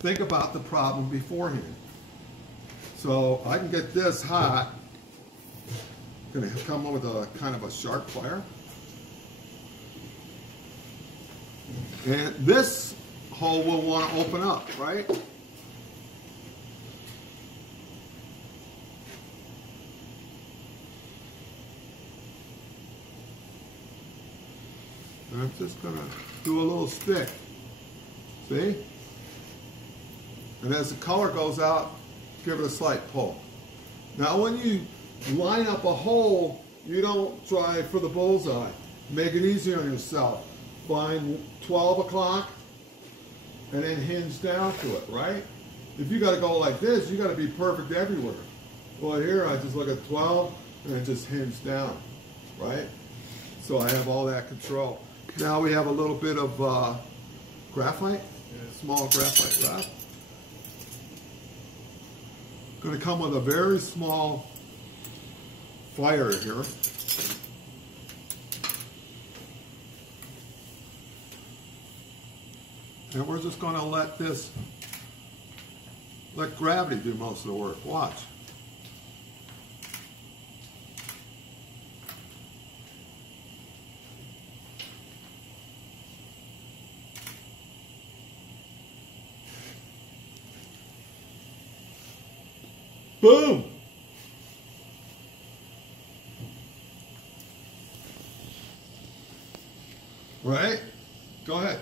think about the problem beforehand. So I can get this hot. Going to come with a kind of a sharp fire. And this hole will want to open up, right? And I'm just going to do a little stick. See? And as the color goes out, give it a slight pull. Now when you line up a hole, you don't try for the bullseye. Make it easy on yourself. Find 12 o'clock and then hinge down to it, right? If you got to go like this, you got to be perfect everywhere. Well, here I just look at 12 and I just hinge down, right? So I have all that control. Now we have a little bit of graphite, small graphite wrap. Going to come with a very small fire here. And we're just going to let gravity do most of the work. Watch. Boom! Right? Go ahead.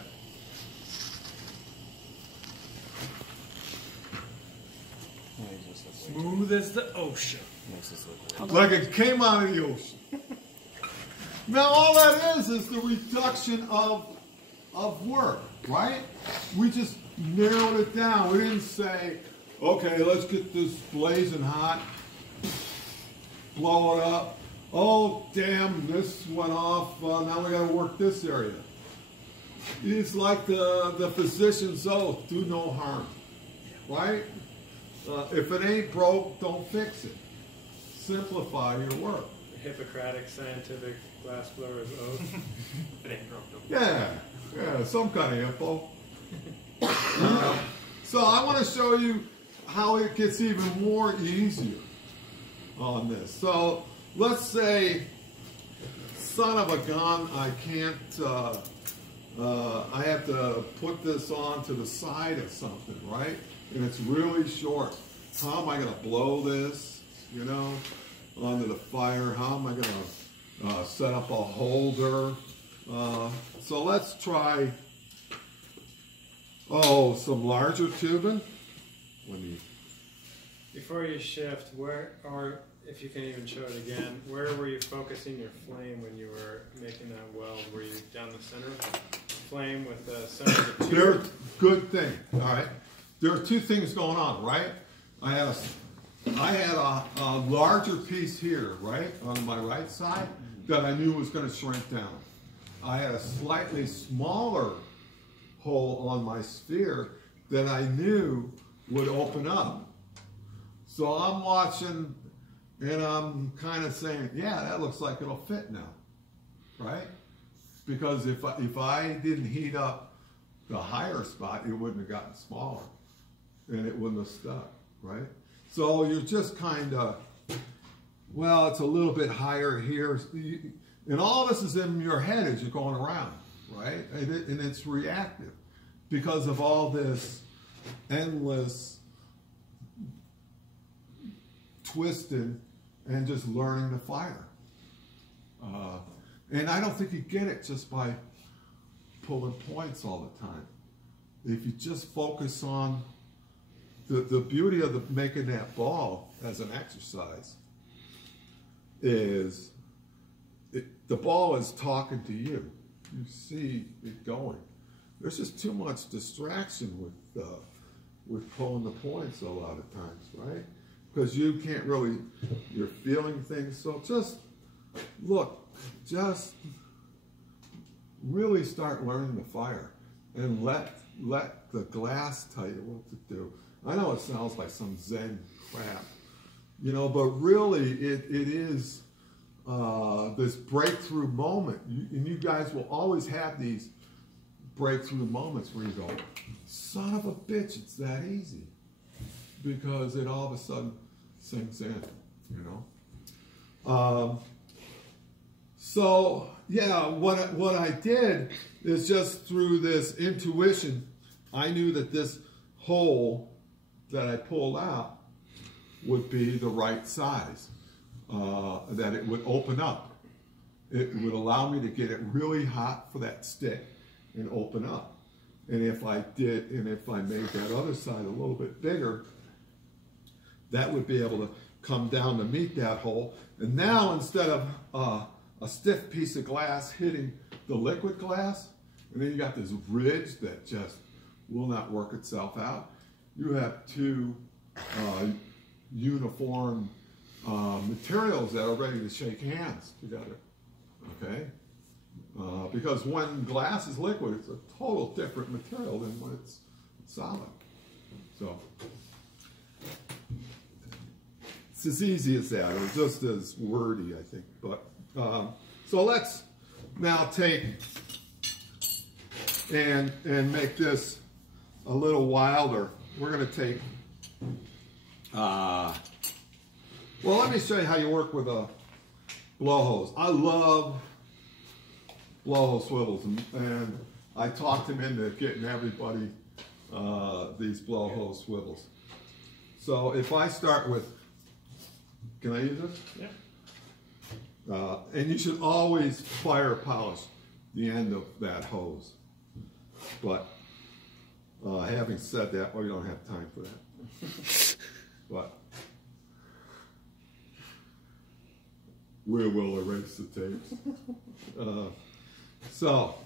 Smooth as the ocean. Like it came out of the ocean. Now all that is the reduction of work, right? We just narrowed it down. We didn't say, okay, let's get this blazing hot, blow it up. Oh, damn, this went off. Now we got to work this area. It's like the physician's oath, do no harm, right? If it ain't broke, don't fix it. Simplify your work. The Hippocratic scientific glass blower's oath. If it ain't broke, don't fix it. Yeah, some kind of info. So I want to show you how it gets even more easier on this. So let's say, son of a gun, I can't, I have to put this on to the side of something, right? And it's really short. How am I going to blow this, you know, onto the fire? How am I going to set up a holder? So let's try, some larger tubing. Before you shift, where, or if you can even show it again, where were you focusing your flame when you were making that weld? Were you down the center of the flame with the center of the tube? There's good thing, all right? There are two things going on, right? I had a larger piece here, right, on my right side that I knew was going to shrink down. I had a slightly smaller hole on my sphere that I knew would open up. So I'm watching and I'm kind of saying, yeah, that looks like it'll fit now, right? Because if I didn't heat up the higher spot, it wouldn't have gotten smaller and it wouldn't have stuck, right? So you're just kind of, well, it's a little bit higher here. And all this is in your head as you're going around, right? And it's reactive because of all this endless twisting and just learning to fire. And I don't think you get it just by pulling points all the time. If you just focus on the beauty of making that ball as an exercise is the ball is talking to you. You see it going. There's just too much distraction with pulling the points a lot of times, right? Because you can't really, you're feeling things. So just look, just really start learning to fire and let the glass tell you what to do. I know it sounds like some Zen crap, you know, but really it is this breakthrough moment. And you guys will always have these breakthrough moments where you go, son of a bitch, it's that easy. Because it all of a sudden sinks in, you know. So, yeah, what I did is just through this intuition, I knew that this hole that I pulled out would be the right size, that it would open up. It would allow me to get it really hot for that stick and open up. And if I made that other side a little bit bigger, that would be able to come down to meet that hole. And now instead of a stiff piece of glass hitting the liquid glass, and then you got this ridge that just will not work itself out, you have two uniform materials that are ready to shake hands together, okay? Because when glass is liquid, it's a total different material than when it's solid. So it's as easy as that, or just as wordy, I think. But so let's now take and make this a little wilder. We're going to take, well, let me show you how you work with a blow hose. I love blow hose swivels, and I talked him into getting everybody these blow hose swivels. So if I start with, can I use this? Yeah. And you should always fire polish the end of that hose. But having said that, well, you don't have time for that. But we will erase the tapes. So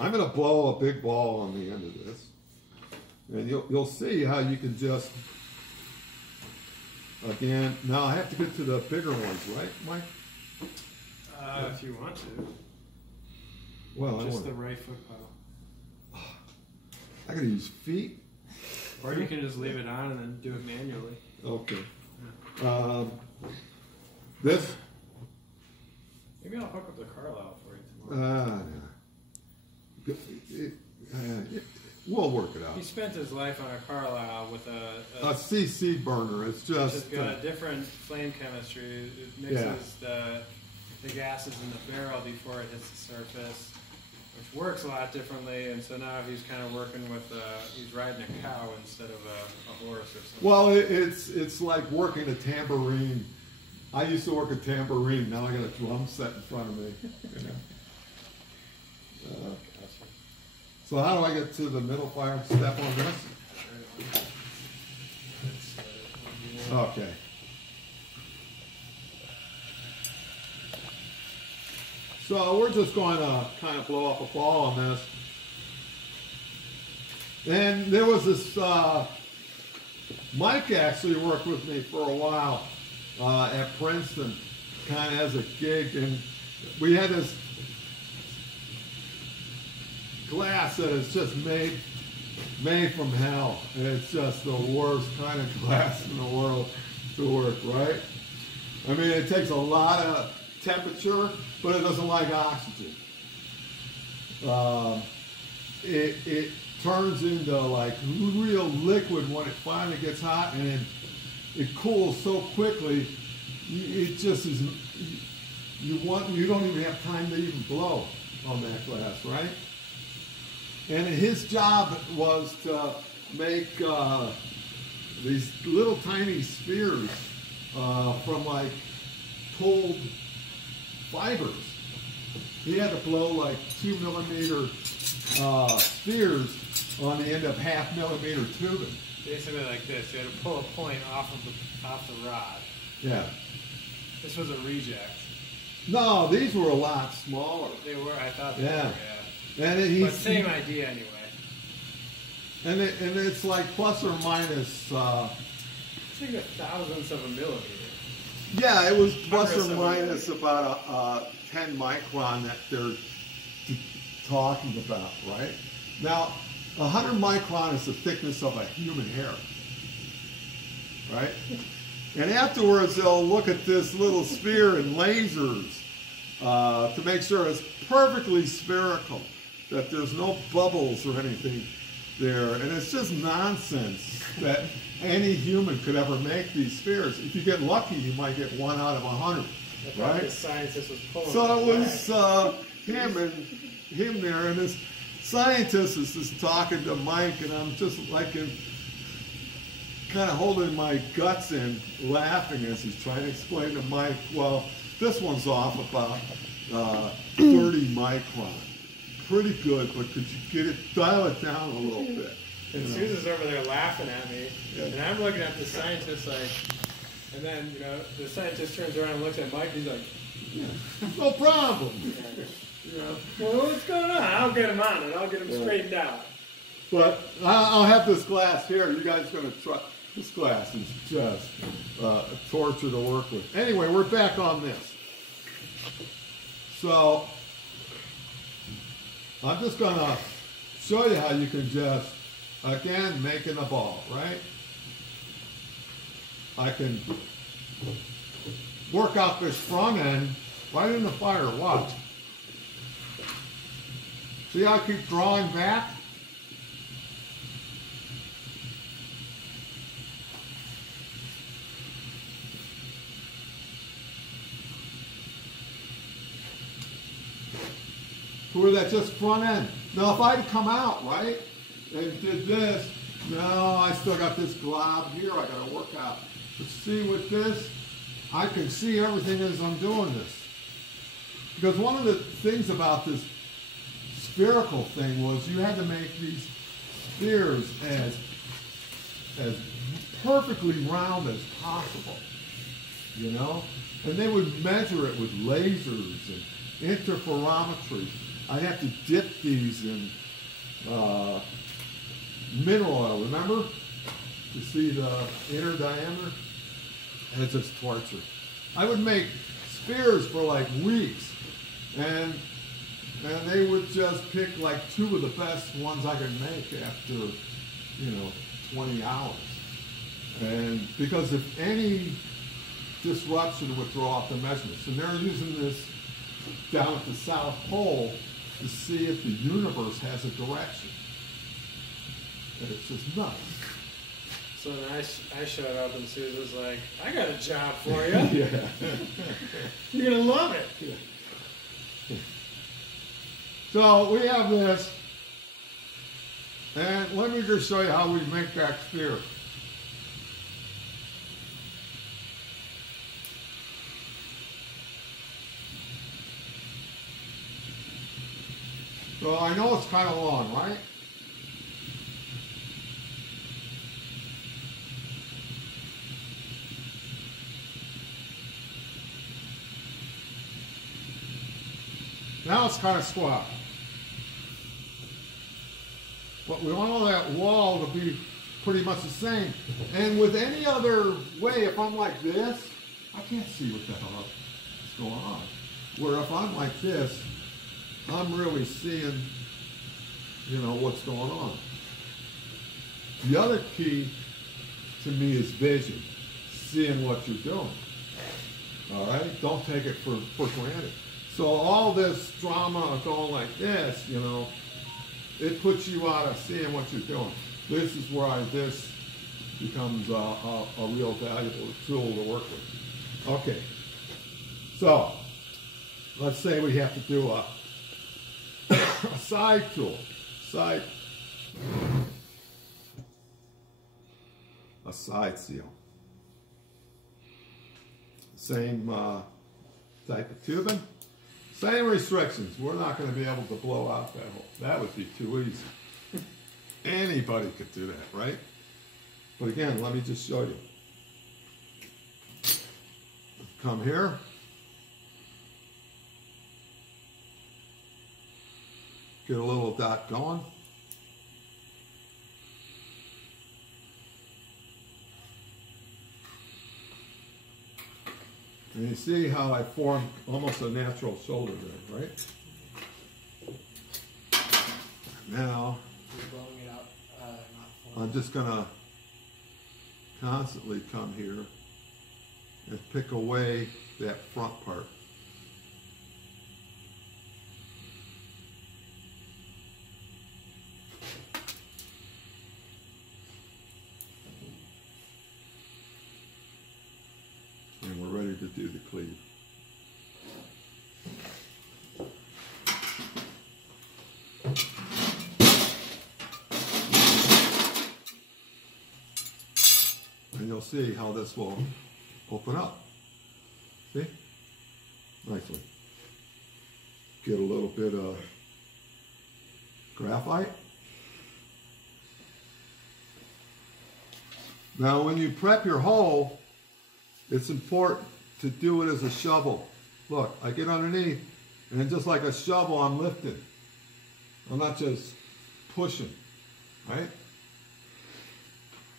I'm going to blow a big ball on the end of this, and you'll see how you can just, again, now I have to get to the bigger ones, right, Mike? If you want to. Well, just the right foot pedal. I gotta use feet. Or you can just leave it on and then do it manually. Okay. Yeah. This. Maybe I'll hook up the Carlisle for you tomorrow. We'll work it out. He spent his life on a Carlisle with a CC burner. It's just. It's got a different flame chemistry. It mixes the gases in the barrel before it hits the surface, which works a lot differently. And so now he's kind of working with, he's riding a cow instead of a horse or something. Well, it's like working a tambourine. I used to work a tambourine. Now I got a drum set in front of me. You know? So how do I get to the middle fire step on this? Okay. So we're just going to kind of blow up a ball on this. And there was this, Mike actually worked with me for a while at Princeton, kind of as a gig, and we had this glass that is just made from hell, and it's just the worst kind of glass in the world to work, right? I mean, it takes a lot of temperature, but it doesn't like oxygen. It turns into like real liquid when it finally gets hot, and then it cools so quickly. It just is. You don't even have time to even blow on that glass, right? And his job was to make these little tiny spheres from like pulled fibers. He had to blow like 2 millimeter spheres on the end of 0.5 millimeter tubing. Basically like this. You had to pull a point off the rod. Yeah. This was a reject. No, these were a lot smaller. They were. I thought they Yeah. were. Yeah. And But same idea anyway. And it's like plus or minus. It's like a thousandth of a millimeter. Yeah, it was plus or minus about a 10 micron that they're talking about, right? Now, 100 micron is the thickness of a human hair, right? And afterwards, they'll look at this little sphere in lasers to make sure it's perfectly spherical. that there's no bubbles or anything there, and it's just nonsense that any human could ever make these spheres. If you get lucky, you might get 1 out of 100, right? The scientist was pulling. So it was him there, and this scientist is just talking to Mike, and I'm just like kind of holding my guts in, laughing as he's trying to explain to Mike, well, this one's off about 30 micron. Pretty good, but could you dial it down a little bit? And Souza's over there laughing at me, and I'm looking at the scientist like, and then, the scientist turns around and looks at Mike, and he's like, no problem. Well, what's going on? I'll get him on it. I'll get him straightened out. But I'll have this glass here. You guys are going to try. This glass is just a torture to work with. Anyway, we're back on this. So I'm just going to show you how you can just, again, making a ball, right? I can work out this front end right in the fire. Watch. See how I keep drawing back? To where that's just front end. Now if I'd come out, right, and did this, no, I still got this glob here I gotta work out. But see with this, I can see everything as I'm doing this. Because one of the things about this spherical thing was you had to make these spheres as perfectly round as possible, And they would measure it with lasers and interferometry. I'd have to dip these in mineral oil, remember? To see the inner diameter? And it's just torture. I would make spheres for like weeks, and they would just pick like 2 of the best ones I could make after, 20 hours. And because if any disruption would throw off the measurements, and they're using this down at the South Pole to see if the universe has a direction. And it's just nuts. So then I showed up and Souza's like, I got a job for you. Yeah. You're going to love it. Yeah. So we have this. And let me just show you how we make that sphere. So I know it's kind of long, right? Now it's kind of squat. But we want all that wall to be pretty much the same. And with any other way, if I'm like this, I can't see what the hell is going on. Where if I'm like this, I'm really seeing, what's going on. The other key to me is vision, seeing what you're doing. All right? Don't take it for granted. So all this drama going like this, it puts you out of seeing what you're doing. This is why this becomes a real valuable tool to work with. Okay. So let's say we have to do a side tool. A side seal. Same type of tubing. Same restrictions. We're not going to be able to blow out that hole. That would be too easy. Anybody could do that, right? But again, let me just show you. Come here. Get a little dot going. And you see how I formed almost a natural shoulder there, right? Now, I'm just going to constantly come here and pick away that front part. do the cleave. And you'll see how this will open up. See? Nicely. Get a little bit of graphite. Now when you prep your hole, it's important to do it as a shovel. Look, I get underneath, and just like a shovel, I'm lifting. I'm not just pushing, right?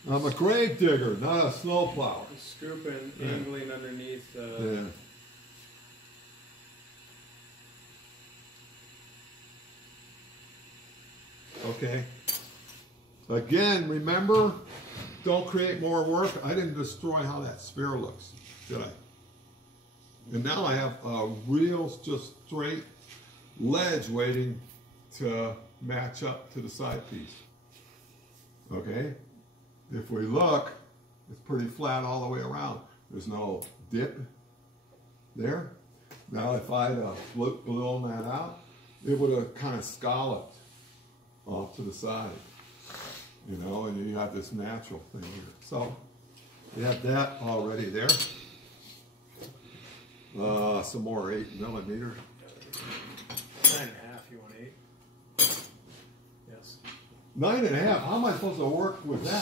I'm a grave digger, not a snowplow. Scooping, angling underneath. Yeah. Okay. Again, remember, don't create more work. I didn't destroy how that sphere looks, did I? And now I have a real, just straight ledge waiting to match up to the side piece. Okay? If we look, it's pretty flat all the way around. There's no dip there. Now if I'd blown that out, it would have kind of scalloped off to the side. You know, and you have this natural thing here. So we have that already there. Some more 8 millimeter. 9.5, you want 8? Yes. 9.5, how am I supposed to work with that?